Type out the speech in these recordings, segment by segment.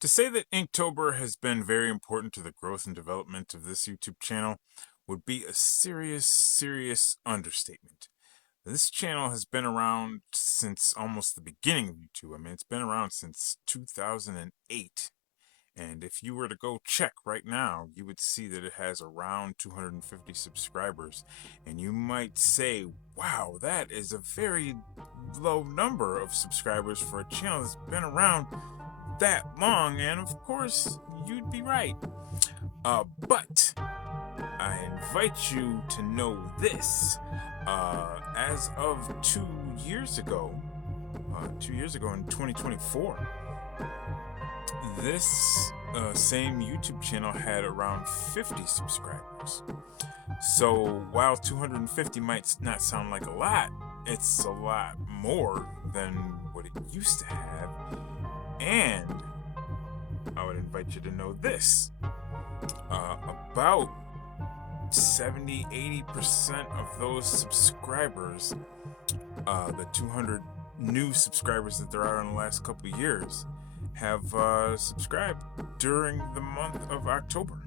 To say that Inktober has been very important to the growth and development of this YouTube channel would be a serious understatement. This channel has been around since almost the beginning of YouTube. I mean, it's been around since 2008. And if you were to go check right now, you would see that it has around 250 subscribers. And you might say, wow, that is a very low number of subscribers for a channel that's been around that long. And of course, you'd be right. But I invite you to know this. As of 2 years ago in 2024, this same YouTube channel had around 50 subscribers. So while 250 might not sound like a lot, it's a lot more than what it used to have. And I would invite you to know this. About 70-80% of those subscribers, the 200 new subscribers that there are in the last couple of years, have subscribed during the month of October.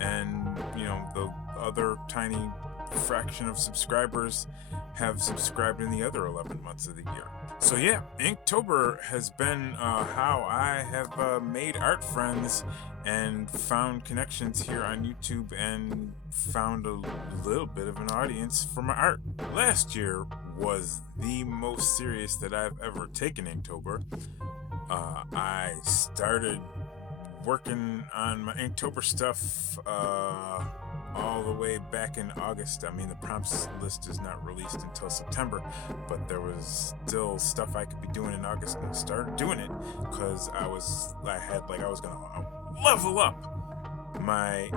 And, the other tiny fraction of subscribers have subscribed in the other 11 months of the year. So yeah, Inktober has been how I have made art friends and found connections here on YouTube and found a little bit of an audience for my art. Last year was the most serious that I've ever taken Inktober. I started working on my Inktober stuff all the way back in August. I mean, the prompts list is not released until September, but there was still stuff I could be doing in August, and I started doing it because I was gonna level up my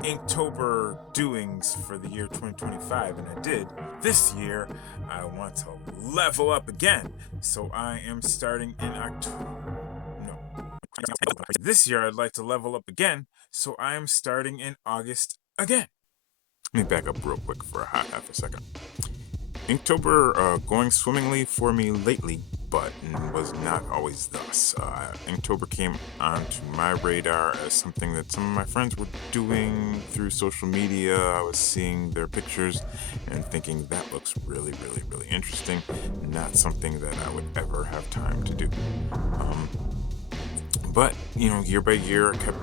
Inktober doings for the year 2025, and I did. This year, I want to level up again, so I am starting in October. This year, I'd like to level up again, so I am starting in August again. Let me back up real quick for a hot half a second. Inktober going swimmingly for me lately, but was not always thus. Inktober came onto my radar as something that some of my friends were doing through social media. I was seeing their pictures and thinking that looks really interesting. Not something that I would ever have time to do. But, year by year, I kept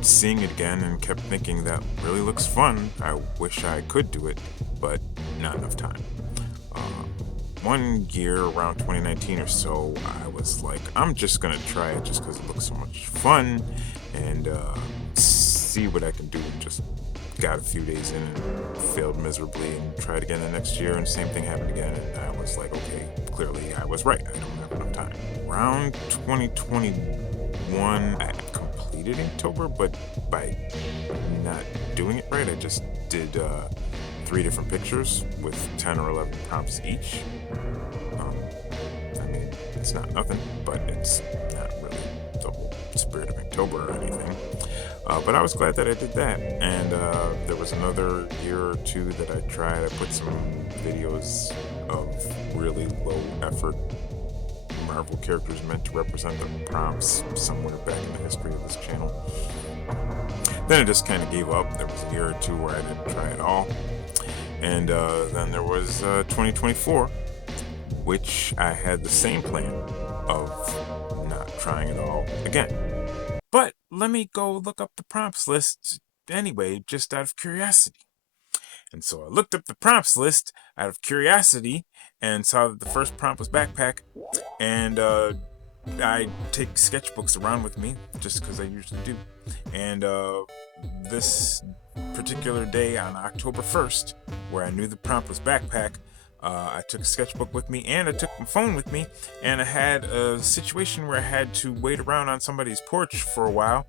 seeing it again and kept thinking that really looks fun. I wish I could do it, but not enough time. One year around 2019 or so, I was like, I'm just going to try it just because it looks so much fun and see what I can do. Just got a few days in and failed miserably and tried again the next year, and the same thing happened again. And I was like, okay, clearly I was right. I don't have enough time. Around 2021, I completed Inktober, but by not doing it right, I just did 3 different pictures with 10 or 11 prompts each. I mean, it's not nothing, but it's not really the whole spirit of Inktober or anything. But I was glad that I did that. And there was another year or 2 that I tried. I put some videos of really low effort Marvel characters meant to represent the prompts somewhere back in the history of this channel. Then I just kind of gave up. There was a year or 2 where I didn't try at all. And then there was 2024, which I had the same plan of not trying at all again. But let me go look up the prompts list anyway, just out of curiosity. And so I looked up the prompts list out of curiosity and saw that the first prompt was backpack. And I take sketchbooks around with me just because I usually do. And this particular day on October 1st, where I knew the prompt was backpack, I took a sketchbook with me and I took my phone with me, and I had a situation where I had to wait around on somebody's porch for a while.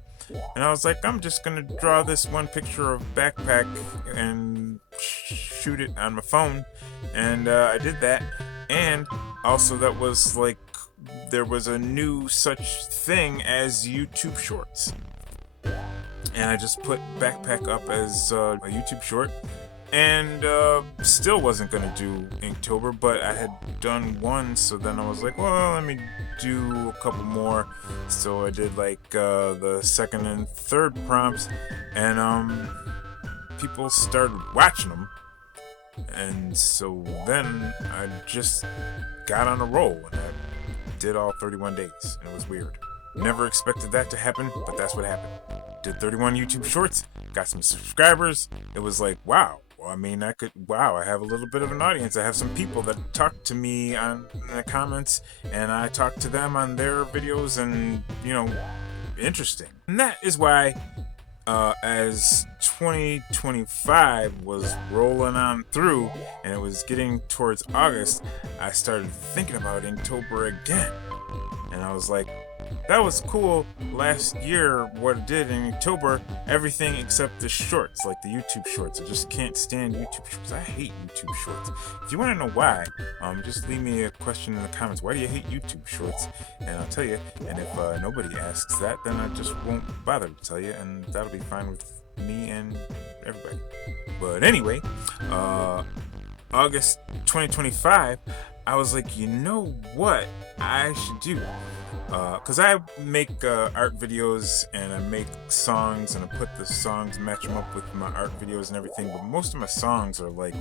And I was like, I'm just going to draw this one picture of backpack and shoot it on my phone. And I did that. And also that was like, there was a new such thing as YouTube Shorts. And I just put backpack up as a YouTube short. and still wasn't gonna do Inktober, but I had done one, so then I was like, well, let me do a couple more. So I did like the second and third prompts, and people started watching them, and so then I just got on a roll, and I did all 31 days, and it was weird. Never expected that to happen, but that's what happened. Did 31 YouTube shorts, got some subscribers. It was like, wow. I mean, I have a little bit of an audience. I have some people that talk to me in the comments, and I talk to them on their videos, and, interesting. And that is why, as 2025 was rolling on through, and it was getting towards August, I started thinking about Inktober again. And I was like, that was cool last year, what it did in Inktober, everything except the shorts, like the YouTube shorts. I just can't stand YouTube shorts. I hate YouTube shorts. If you want to know why, just leave me a question in the comments. Why do you hate YouTube shorts? And I'll tell you. And if nobody asks that, then I just won't bother to tell you, and that'll be fine with me and everybody. But anyway, August 2025, I was like, you know what I should do? Because I make art videos, and I make songs, and I put the songs, match them up with my art videos and everything, but most of my songs are like,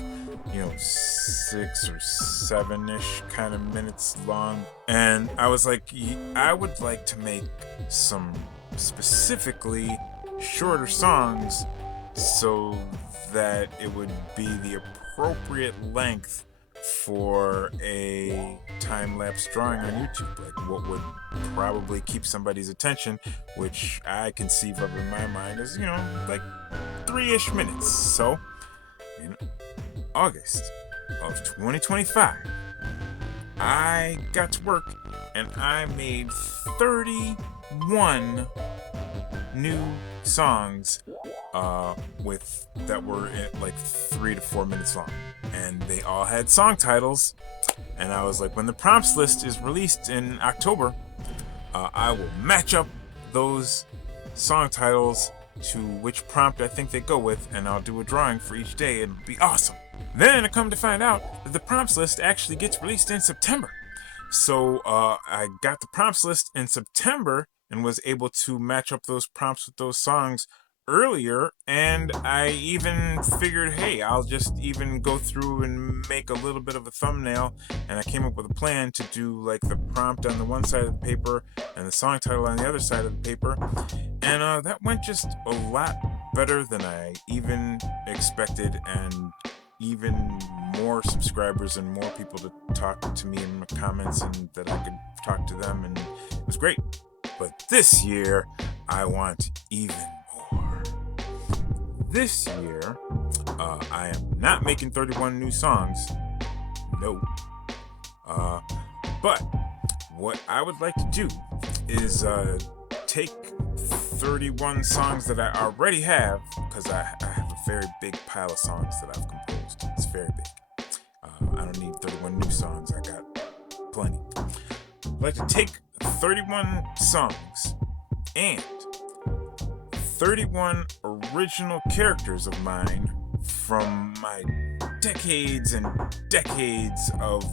6 or 7-ish kind of minutes long. And I was like, I would like to make some specifically shorter songs so that it would be the appropriate length for a time-lapse drawing on YouTube, like what would probably keep somebody's attention, which I conceive of in my mind as, like 3-ish minutes. So, in August of 2025, I got to work, and I made 31 new songs that were like 3 to 4 minutes long, and they all had song titles. And I was like, when the prompts list is released in October, I will match up those song titles to which prompt I think they go with, and I'll do a drawing for each day, and it'll be awesome. Then I come to find out that the prompts list actually gets released in September. So I got the prompts list in September and was able to match up those prompts with those songs earlier, and I even figured, hey, I'll just even go through and make a little bit of a thumbnail, and I came up with a plan to do like the prompt on the one side of the paper and the song title on the other side of the paper, and that went just a lot better than I even expected, and even more subscribers and more people to talk to me in my comments, and that I could talk to them, and it was great. But this year, I want even more. This year, I am not making 31 new songs. No. But what I would like to do is take 31 songs that I already have, because I have a very big pile of songs that I've composed. It's very big. I don't need 31 new songs. I got plenty. I'd like to take 31 songs and 31 original characters of mine from my decades and decades of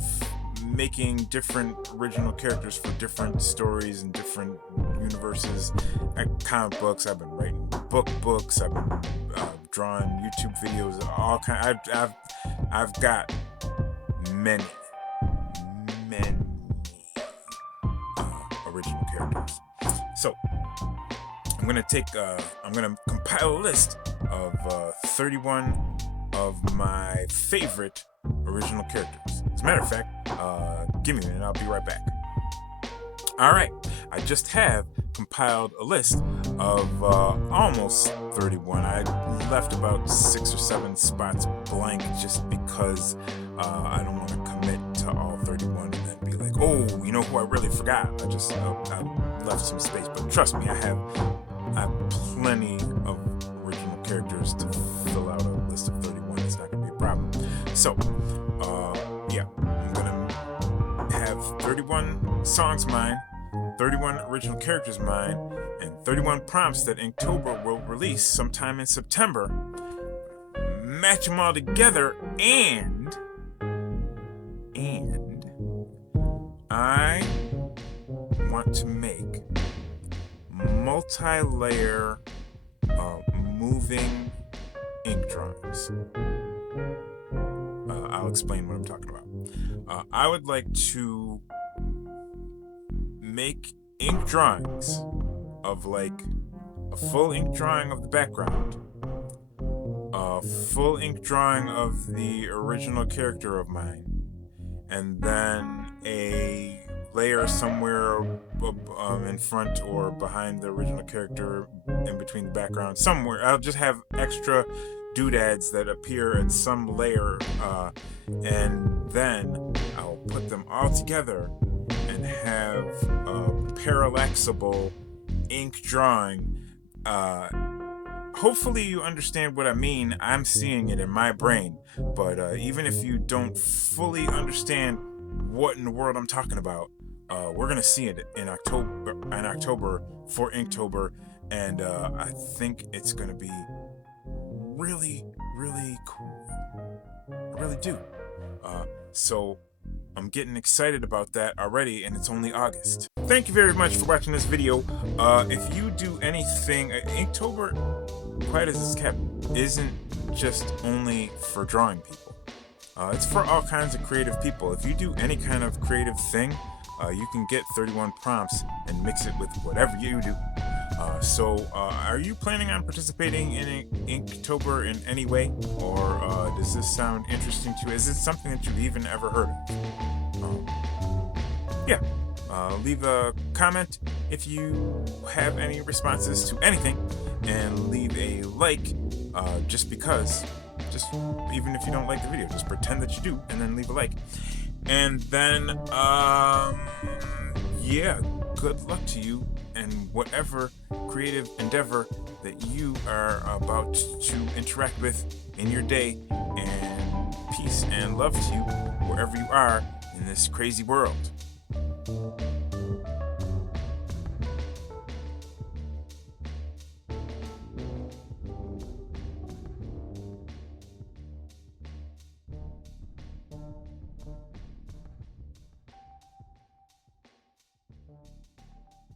making different original characters for different stories and different universes. Comic books, I've been writing books, I've been drawing YouTube videos, all kind. I've got many original characters. So I'm gonna compile a list of 31 of my favorite original characters. As a matter of fact, give me a minute, I'll be right back. Alright, I just have compiled a list of almost 31. I left about 6 or 7 spots blank just because I don't want to commit to all 31 and then be like, oh, you know who I really forgot. I left some space, but trust me, I have plenty of original characters to fill out a list of 31. It's not going to be a problem. So, yeah, I'm going to have 31 songs mine, 31 original characters mine, and 31 prompts that Inktober will release sometime in September, match them all together, and I want to make multi-layer moving ink drawings. I'll explain what I'm talking about. I would like to make ink drawings of like a full ink drawing of the background, a full ink drawing of the original character of mine, and then a layer somewhere in front or behind the original character, in between the background, somewhere. I'll just have extra doodads that appear at some layer, and then I'll put them all together and have a parallaxable ink drawing. Hopefully you understand what I mean. I'm seeing it in my brain, but even if you don't fully understand what in the world I'm talking about, we're gonna see it in October for Inktober, and I think it's gonna be really, really cool. I really do. So I'm getting excited about that already, and it's only August. Thank you very much for watching this video. If you do anything, Inktober, quiet as it's kept, isn't just only for drawing people. It's for all kinds of creative people. If you do any kind of creative thing, you can get 31 prompts and mix it with whatever you do. So are you planning on participating in Inktober in any way? Or does this sound interesting to you? Is it something that you've even ever heard of? Yeah. Leave a comment if you have any responses to anything, and leave a like, just because. Just even if you don't like the video, just pretend that you do, and then leave a like. And then, yeah, good luck to you and whatever creative endeavor that you are about to interact with in your day, and peace and love to you wherever you are in this crazy world.